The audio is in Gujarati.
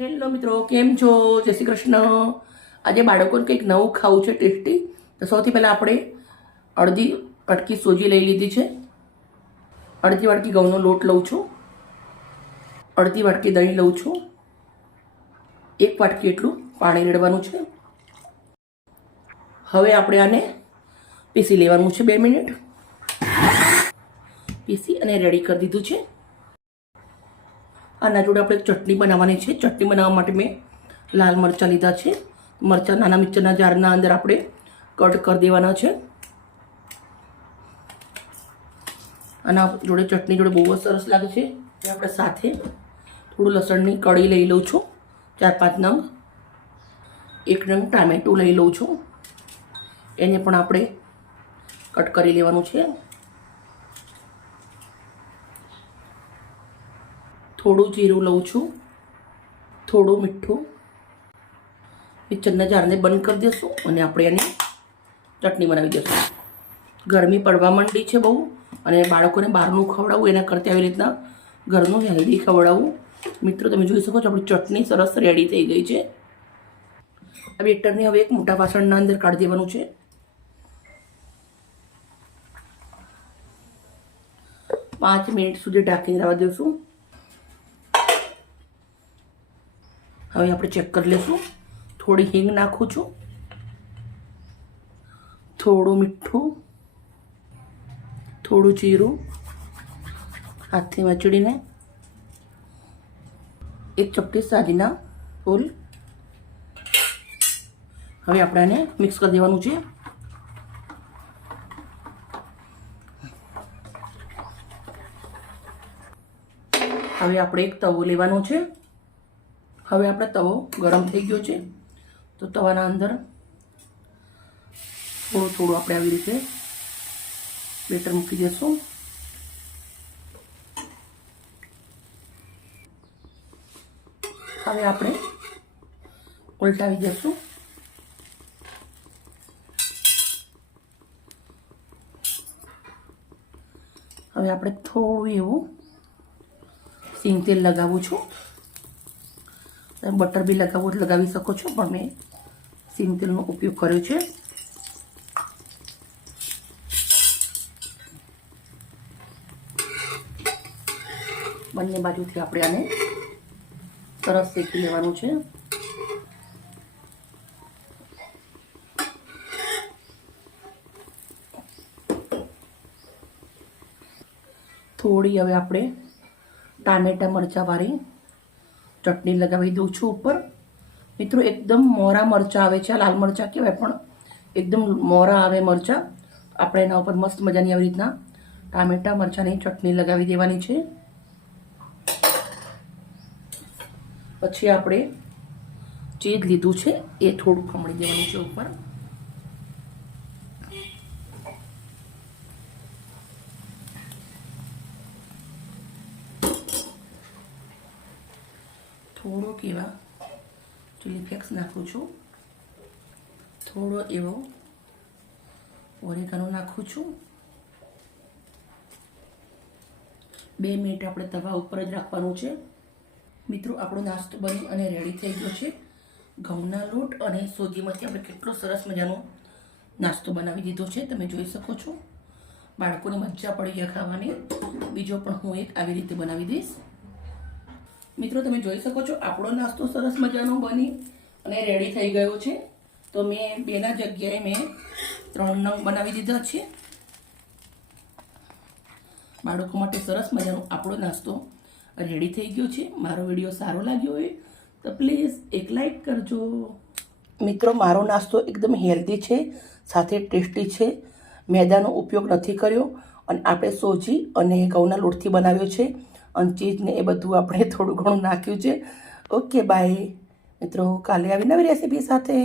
હેલો મિત્રો, કેમ છો? જય શ્રી કૃષ્ણ. આજે બાળકોને કંઈક નવું ખાવું છે, ટેસ્ટી. તો સૌથી પહેલાં આપણે અડધી વાટકી સોજી લઈ લીધી છે. અડધી વાટકી ઘઉંનો લોટ લઉં છું. અડધી વાટકી દહીં લઉં છું. 1 વાટકી એટલું પાણી રેડવાનું છે. હવે આપણે આને પીસી લેવાનું છે. 2 મિનિટ પીસી અને રેડી કરી દીધું છે. આના જોડે આપણે ચટણી બનાવવાની છે. ચટણી બનાવવા માટે મેં લાલ મરચાં લીધા છે. મરચાં નાના મિક્સરના જારના અંદર આપણે કટ કરી દેવાના છે. આના જોડે ચટણી જોડે બહુ જ સરસ લાગે છે. આપણે સાથે થોડું લસણની કળી લઈ લઉં છું, 4-5 નંગ. 1 નંગ ટામેટું લઈ લઉં છું, એને પણ આપણે કટ કરી લેવાનું છે. થોડું જીરું લઉં છું, થોડું મીઠું. મિક્સરના જારને બંધ કરી દઈશું અને આપણે એની ચટણી બનાવી દઈશું. ગરમી પડવા માંડી છે બહુ, અને બાળકોને બહારનું ખવડાવવું એના કરતાં આવી રીતના ઘરનું હેલ્ધી ખવડાવવું. મિત્રો, તમે જોઈ શકો છો આપણી ચટણી સરસ રેડી થઈ ગઈ છે. આ બેટરને હવે એક મોટા વાસણના અંદર કાઢી દેવાનું છે. પાંચ મિનિટ સુધી ઢાંકીને રહેવા દઈશું. હવે આપણે ચેક કરી લઈશું. થોડી હિંગ નાખું છું, થોડું મીઠું, થોડું જીરું હાથથી મચડીને, 1 ચપટી સાજીના ફૂલ. હવે આપણે આને મિક્સ કરી દેવાનું છે. હવે આપણે એક તવો લેવાનો છે. હવે આપણે તવો ગરમ થઈ ગયો છે, તો તવાના અંદર થોડું થોડું આપણે આવી રીતે બેટર મૂકી દઈશું. હવે આપણે ઉલટાવી દઈશું. હવે આપણે થોડું એવું સિંગ તેલ લગાવું છું. બટર બી લગાવવું લગાવી શકો છો, પણ મેં સિંગ તેલનો ઉપયોગ કર્યો છે. બંને બાજુથી આપણે આને સરસ શેકી લેવાનું છે. થોડી હવે આપણે ટામેટા મરચાંવાળી ચટણી લગાવી દઉં છું ઉપર. મિત્રો, એકદમ મોરા મરચાં આવે છે. આ લાલ મરચાં કહેવાય, પણ એકદમ મોરા આવે મરચાં. આપણે એના ઉપર મસ્ત મજાની આવી રીતના ટામેટા મરચાંની ચટણી લગાવી દેવાની છે. પછી આપણે ચીઝ લીધું છે, એ થોડું ખમણી દેવાનું છે ઉપર. થોડોક એવા ચીલી ફ્લેક્સ નાખું છું, થોડો એવો ઓરેગાનો નાખું છું. 2 મિનિટ આપણે તવા ઉપર જ રાખવાનું છે. મિત્રો, આપણો નાસ્તો બની અને રેડી થઈ ગયો છે. ઘઉંના લોટ અને સોજીમાંથી આપણે કેટલો સરસ મજાનો નાસ્તો બનાવી દીધો છે, તમે જોઈ શકો છો. બાળકોને મજા પડી ગયા ખાવાની. બીજો પણ હું એક આવી રીતે બનાવી દઈશ. મિત્રો, તમે જોઈ શકો છો આપણો નાસ્તો સરસ મજાનો બની અને રેડી થઈ ગયો છે. તો મેં 2ના જગ્યાએ મેં 3 નંગ બનાવી દીધા છે. બાળકો માટે સરસ મજાનો આપણો નાસ્તો રેડી થઈ ગયો છે. મારો વિડીયો સારો લાગ્યો હોય તો પ્લીઝ એક લાઈક કરજો. મિત્રો, મારો નાસ્તો એકદમ હેલ્ધી છે, સાથે ટેસ્ટી છે. મેદાનો ઉપયોગ નથી કર્યો, અને આપણે સોજી અને ઘઉંના લોટથી બનાવ્યો છે. અને ચીઝને એ બધું આપણે થોડું ઘણું નાખ્યું છે. ઓકે, બાય મિત્રો. કાલે આવી નવી રેસીપી સાથે.